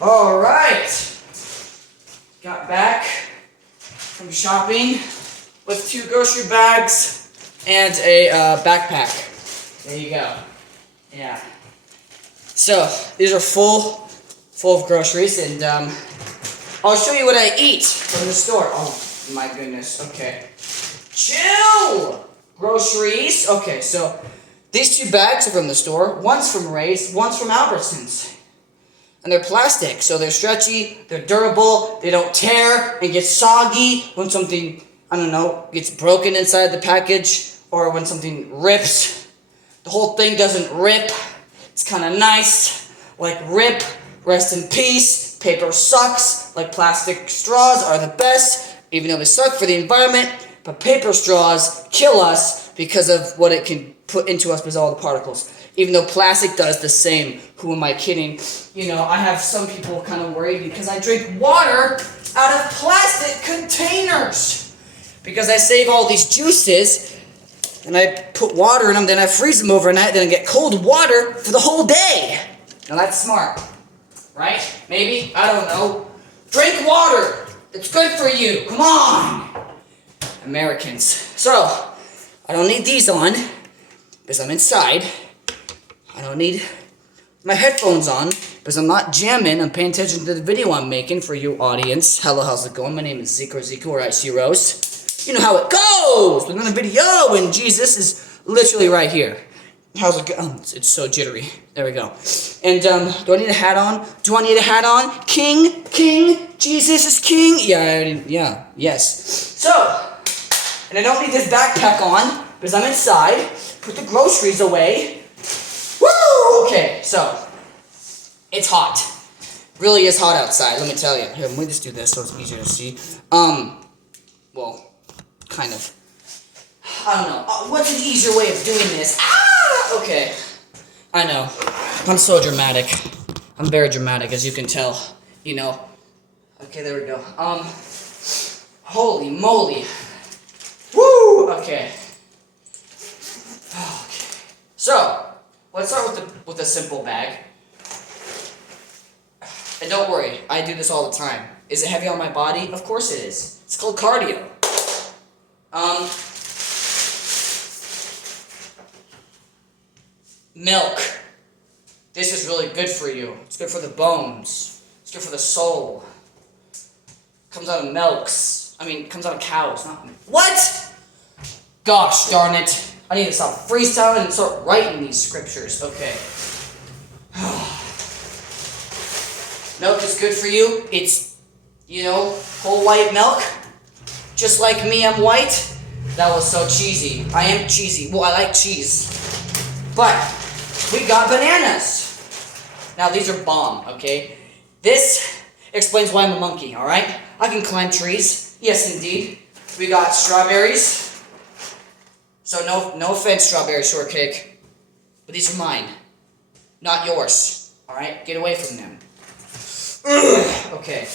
All right. Got back from shopping with 2 grocery bags and a backpack. There you go. Yeah. So these are full of groceries, and I'll show you what I eat from the store. Oh my goodness. Okay. Chill. Groceries. Okay, so these 2 bags are from the store. One's from Ray's, one's from Albertsons. And they're plastic, so they're stretchy, they're durable, they don't tear and get soggy when something, I don't know, gets broken inside the package, or when something rips. The whole thing doesn't rip. It's kind of nice. Like rip, rest in peace. Paper sucks. Like plastic straws are the best, even though they suck for the environment. But paper straws kill us because of what it can put into us with all the particles. Even though plastic does the same. Who am I kidding? You know, I have some people kind of worried because I drink water out of plastic containers. Because I save all these juices, and I put water in them, then I freeze them overnight, then I get cold water for the whole day. Now that's smart, right? Maybe? I don't know. Drink water. It's good for you. Come on. Americans. So, I don't need these on because I'm inside. I don't need my headphones on because I'm not jamming. I'm paying attention to the video I'm making for you audience. Hello, how's it going? My name is Zeke or I see Rose. You know how it goes with another video, and Jesus is literally right here. How's it going? It's so jittery. There we go. And do I need a hat on? Do I need a hat on? King, Jesus is king. Yes. So, and I don't need this backpack on because I'm inside. Put the groceries away. Woo! Okay, so it's hot. Really is hot outside. Let me tell you. Here, let me just do this so it's easier to see. Well, kind of. I don't know. What's an easier way of doing this? Okay. I know. I'm so dramatic. I'm very dramatic, as you can tell. You know. Okay, there we go. Holy moly. Woo! Okay. So, let's start with a simple bag. And don't worry, I do this all the time. Is it heavy on my body? Of course it is. It's called cardio. Milk. This is really good for you. It's good for the bones. It's good for the soul. Comes out of milks. It comes out of cows. What? Gosh darn it. I need to stop freestyling and start writing these scriptures. Okay. Milk is good for you. It's, whole white milk. Just like me, I'm white. That was so cheesy. I am cheesy. Well, I like cheese. But we got bananas. Now, these are bomb, okay? This explains why I'm a monkey, all right? I can climb trees. Yes, indeed. We got strawberries. So no offense, strawberry shortcake, but these are mine, not yours. All right, get away from them. Okay.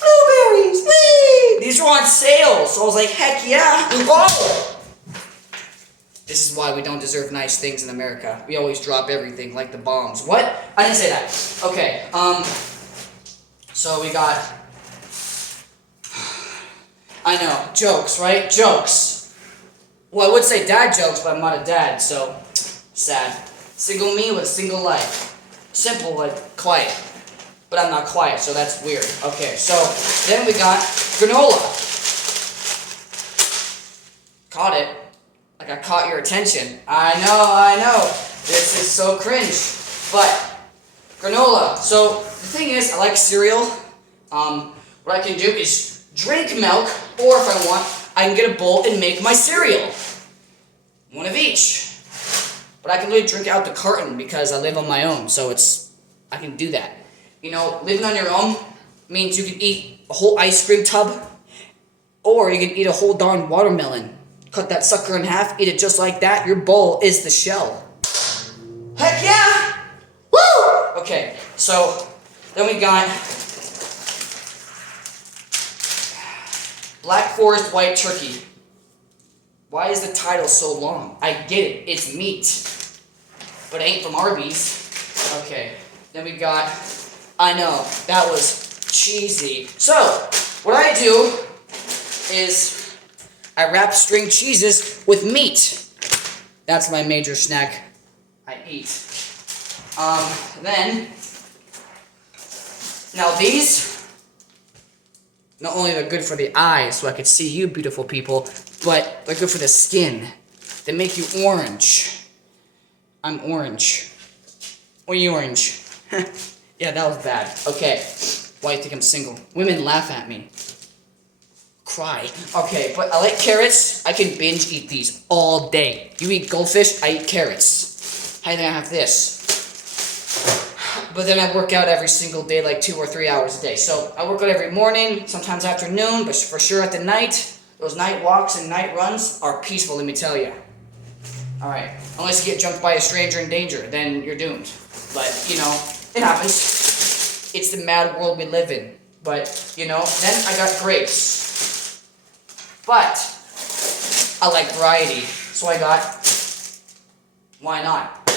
Blueberries, whee! These were on sale, so I was like, heck yeah, oh! This is why we don't deserve nice things in America. We always drop everything like the bombs. What? I didn't say that. Okay. So we got. I know, jokes, right? Jokes. Well, I would say dad jokes, but I'm not a dad, so sad. Single me with a single life. Simple, but quiet. But I'm not quiet, so that's weird. Okay, so then we got granola. Caught it. Like I caught your attention. I know. This is so cringe. But granola. So the thing is, I like cereal. What I can do is drink milk, or if I want, I can get a bowl and make my cereal. One of each. But I can really drink out the carton because I live on my own, so I can do that. Living on your own means you can eat a whole ice cream tub, or you can eat a whole darn watermelon. Cut that sucker in half, eat it just like that, your bowl is the shell. Heck yeah! Woo! Okay, so then we got Black Forest White Turkey. Why is the title so long? I get it, it's meat. But it ain't from Arby's. Okay. Then we got, I know, that was cheesy. So, what I do is I wrap string cheeses with meat. That's my major snack I eat. Then, now these, not only they're good for the eyes, so I could see you beautiful people, but they're good for the skin. They make you orange. I'm orange. Or you orange. Yeah, that was bad. Okay, why do you think I'm single? Women laugh at me. Cry. Okay, but I like carrots. I can binge eat these all day. You eat goldfish, I eat carrots. How do you think I have this? But then I work out every single day, like 2 or 3 hours a day. So I work out every morning, sometimes afternoon, but for sure at the night. Those night walks and night runs are peaceful, let me tell you. Alright, unless you get jumped by a stranger in danger, then you're doomed. But, you know, it happens. It's the mad world we live in. But, you know, then I got grapes. But, I like variety. So I got, why not?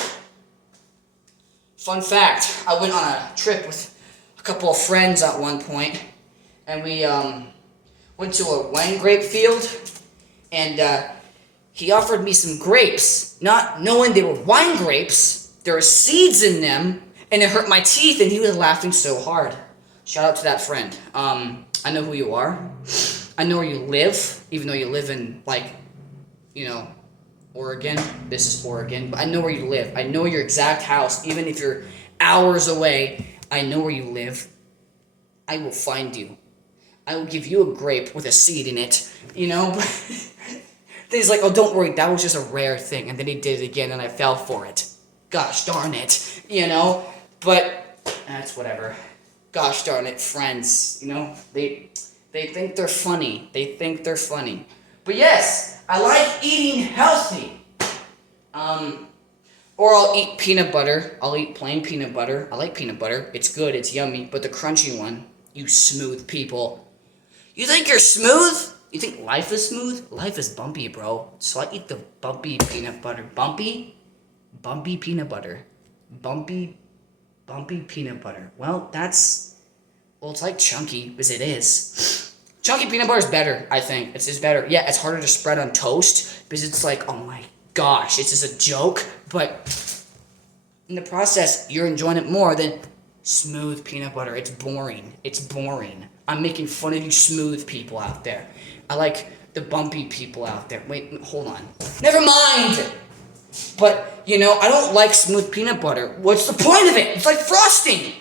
Fun fact, I went on a trip with a couple of friends at one point. And we, went to a wine grape field. And, he offered me some grapes, not knowing they were wine grapes. There were seeds in them, and it hurt my teeth, and he was laughing so hard. Shout out to that friend. I know who you are. I know where you live, even though you live in, like, you know, Oregon. This is Oregon, but I know where you live. I know your exact house, even if you're hours away. I know where you live. I will find you. I will give you a grape with a seed in it, you know? Then he's like, oh, don't worry, that was just a rare thing. And then he did it again, and I fell for it. Gosh darn it, you know? But, that's whatever. Gosh darn it, friends, you know? They think they're funny. They think they're funny. But yes, I like eating healthy. Or I'll eat peanut butter. I'll eat plain peanut butter. I like peanut butter. It's good, it's yummy. But the crunchy one, you smooth people. You think you're smooth? You think life is smooth? Life is bumpy, bro. So I eat the bumpy peanut butter. Bumpy peanut butter. Bumpy peanut butter. Well, it's like chunky, because it is. Chunky peanut butter is better, I think. It's just better. Yeah, it's harder to spread on toast, because it's like, oh my gosh, it's just a joke. But in the process, you're enjoying it more than smooth peanut butter. It's boring. It's boring. I'm making fun of you smooth people out there. I like the bumpy people out there. Wait, hold on. Never mind! But, you know, I don't like smooth peanut butter. What's the point of it? It's like frosting!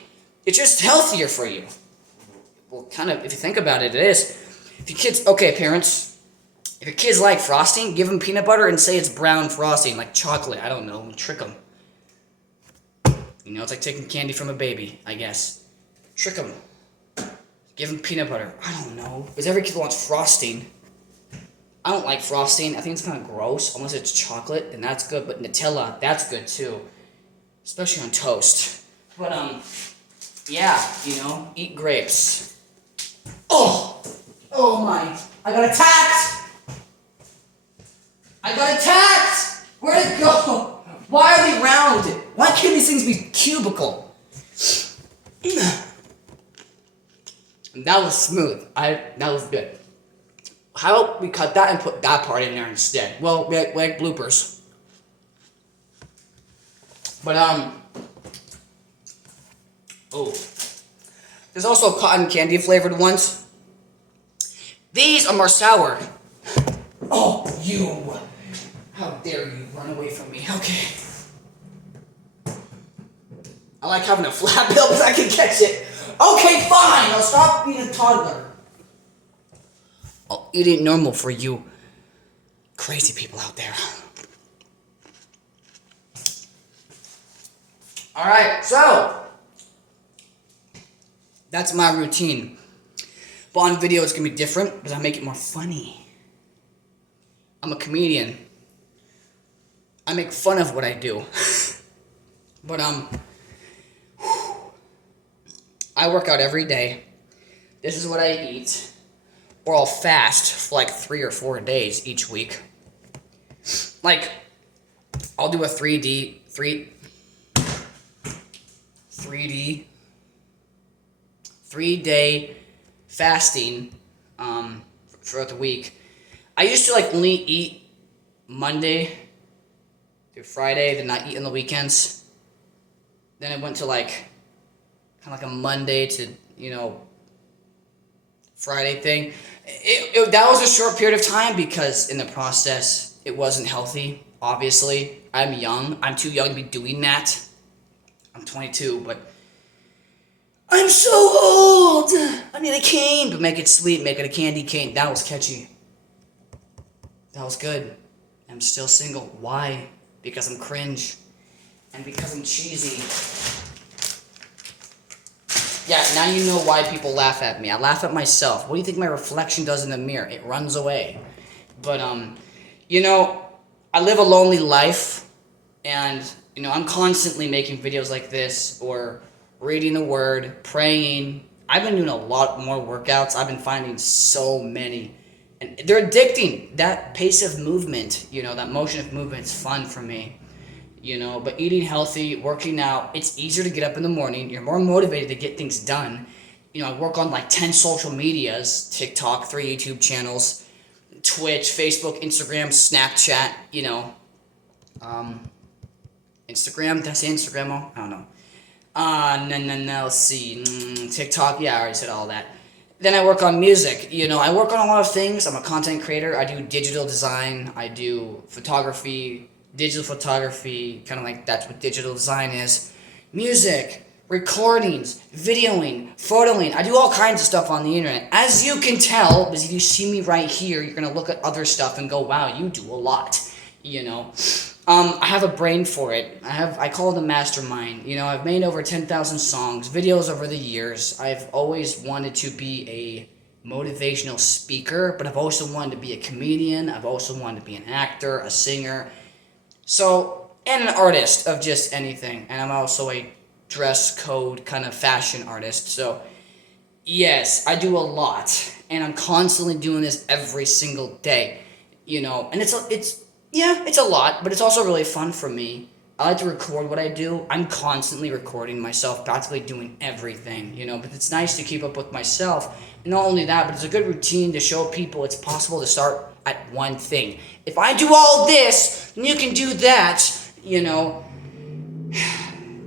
It's just healthier for you. Well, kind of, if you think about it, it is. If your kids, okay, parents, if your kids like frosting, give them peanut butter and say it's brown frosting, like chocolate. I don't know, trick them. You know, it's like taking candy from a baby, I guess. Trick them. Give them peanut butter. I don't know. Because every kid wants frosting. I don't like frosting. I think it's kind of gross. Unless it's chocolate, then that's good. But Nutella, that's good too. Especially on toast. But, yeah, you know, eat grapes. Oh! Oh my. I got attacked! I got attacked! Where'd it go? Why are they round? Why can't these things be cubical? That was smooth. That was good. How about we cut that and put that part in there instead? Well, we like bloopers. But, oh. There's also cotton candy flavored ones. These are more sour. Oh, you. How dare you run away from me. Okay. I like having a flat bill because I can catch it. Okay, fine. I'll stop being a toddler. I'll eat it normal for you crazy people out there. Alright, so that's my routine. But on video it's gonna be different because I make it more funny. I'm a comedian. I make fun of what I do. But I work out every day. This is what I eat. Or I'll fast for like 3 or 4 days each week. Like, I'll do a 3 3-day fasting throughout the week. I used to like only eat Monday through Friday, then not eat on the weekends. Then it went to like kind of like a Monday to Friday thing. That was a short period of time because in the process it wasn't healthy. Obviously, I'm young. I'm too young to be doing that. I'm 22, but I'm so old. I need a cane, but make it sweet. Make it a candy cane. That was catchy. That was good. I'm still single. Why? Because I'm cringe. And because I'm cheesy. Yeah, now you know why people laugh at me. I laugh at myself. What do you think my reflection does in the mirror? It runs away. But, I live a lonely life. And, I'm constantly making videos like this or reading the word, praying. I've been doing a lot more workouts. I've been finding so many. And they're addicting. That pace of movement, that motion of movement is fun for me. But eating healthy, working out, it's easier to get up in the morning. You're more motivated to get things done. I work on like 10 social medias, TikTok, 3 YouTube channels, Twitch, Facebook, Instagram, Snapchat, Instagram, did I say Instagram? I don't know. No, let's see, TikTok, yeah, I already said all that. Then I work on music, I work on a lot of things. I'm a content creator. I do digital design, I do photography, digital photography, kind of like that's what digital design is. Music, recordings, videoing, photoing. I do all kinds of stuff on the internet. As you can tell, because if you see me right here, you're going to look at other stuff and go, wow, you do a lot, I have a brain for it. I call it a mastermind. I've made over 10,000 songs, videos over the years. I've always wanted to be a motivational speaker, but I've also wanted to be a comedian. I've also wanted to be an actor, a singer. And an artist of just anything. And I'm also a dress code kind of fashion artist. So, yes, I do a lot. And I'm constantly doing this every single day. And it's a lot, but it's also really fun for me. I like to record what I do. I'm constantly recording myself, practically doing everything, but it's nice to keep up with myself. And not only that, but it's a good routine to show people it's possible to start at one thing. If I do all this, then you can do that,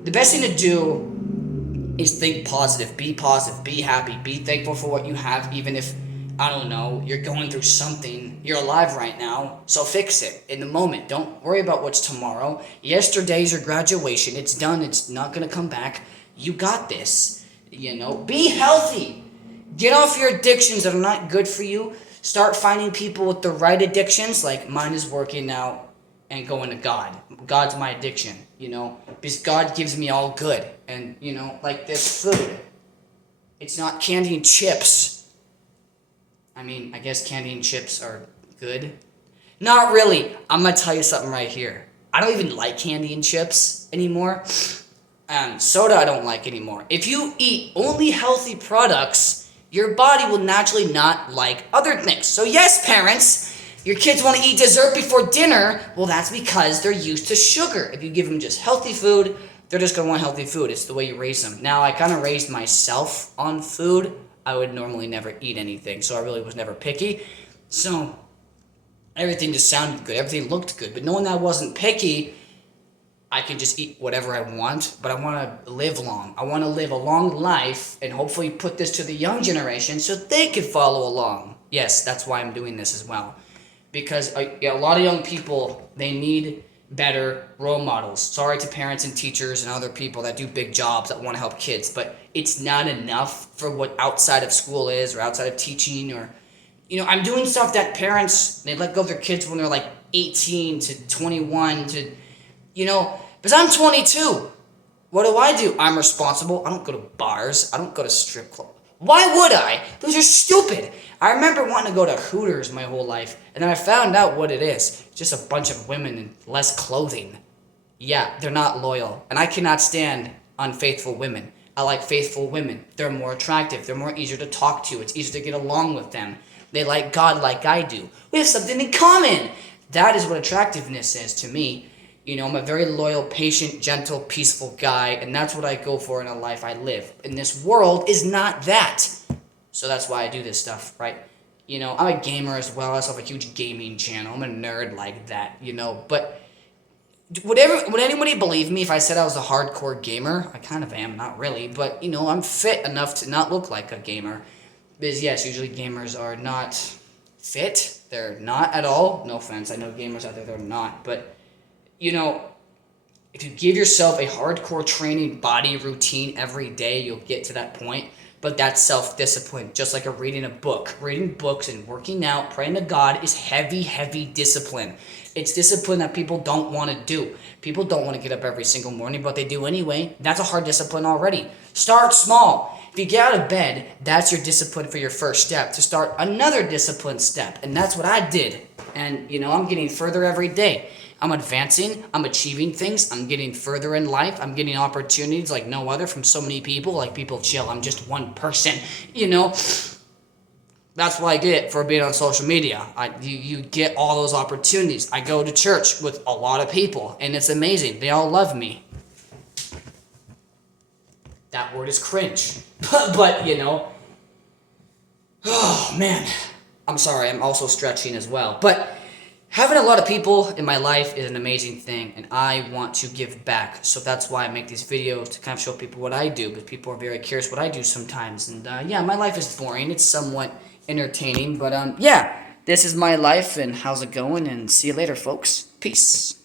The best thing to do is think positive, be happy, be thankful for what you have, even if, I don't know, you're going through something. You're alive right now, so fix it in the moment. Don't worry about what's tomorrow. Yesterday's your graduation. It's done. It's not going to come back. You got this, Be healthy. Get off your addictions that are not good for you. Start finding people with the right addictions, like mine is working out and going to God. God's my addiction, because God gives me all good. And, like this food. It's not candy and chips. I mean, I guess candy and chips are good. Not really. I'm going to tell you something right here. I don't even like candy and chips anymore. Soda I don't like anymore. If you eat only healthy products, your body will naturally not like other things. So yes, parents, your kids want to eat dessert before dinner. Well, that's because they're used to sugar. If you give them just healthy food, they're just going to want healthy food. It's the way you raise them. Now, I kind of raised myself on food. I would normally never eat anything, so I really was never picky. So everything just sounded good. Everything looked good. But knowing that I wasn't picky, I can just eat whatever I want, but I want to live long. I want to live a long life and hopefully put this to the young generation so they can follow along. Yes, that's why I'm doing this as well. Because a lot of young people, they need better role models. Sorry to parents and teachers and other people that do big jobs that want to help kids, but it's not enough for what outside of school is or outside of teaching or, I'm doing stuff that parents, they let go of their kids when they're like 18 to 21 to, because I'm 22. What do? I'm responsible. I don't go to bars. I don't go to strip clubs. Why would I? Those are stupid. I remember wanting to go to Hooters my whole life, and then I found out what it is. Just a bunch of women in less clothing. Yeah, they're not loyal, and I cannot stand unfaithful women. I like faithful women. They're more attractive. They're more easier to talk to. It's easier to get along with them. They like God like I do. We have something in common. That is what attractiveness is to me. You know, I'm a very loyal, patient, gentle, peaceful guy, and that's what I go for in a life I live. And this world is not that. So that's why I do this stuff, right? You know, I'm a gamer as well. I also have a huge gaming channel. I'm a nerd like that, you know. But would anybody believe me if I said I was a hardcore gamer? I kind of am, not really. But, you know, I'm fit enough to not look like a gamer. Because, yes, usually gamers are not fit. They're not at all. No offense. I know gamers out there that are not. But, you know, if you give yourself a hardcore training body routine every day, you'll get to that point. But that's self-discipline, just like reading a book. Reading books and working out, praying to God is heavy, heavy discipline. It's discipline that people don't want to do. People don't want to get up every single morning, but they do anyway. That's a hard discipline already. Start small. If you get out of bed, that's your discipline for your first step, to start another discipline step. And that's what I did. And, you know, I'm getting further every day. I'm advancing, I'm achieving things, I'm getting further in life, I'm getting opportunities like no other from so many people. Like, people chill, I'm just one person, you know. That's what I get for being on social media. You get all those opportunities. I go to church with a lot of people, and it's amazing. They all love me. That word is cringe. But, you know, oh, man. I'm sorry, I'm also stretching as well. But having a lot of people in my life is an amazing thing, and I want to give back. So that's why I make these videos, to kind of show people what I do, because people are very curious what I do sometimes. And yeah, my life is boring. It's somewhat entertaining, but yeah, this is my life, and how's it going? And see you later, folks. Peace.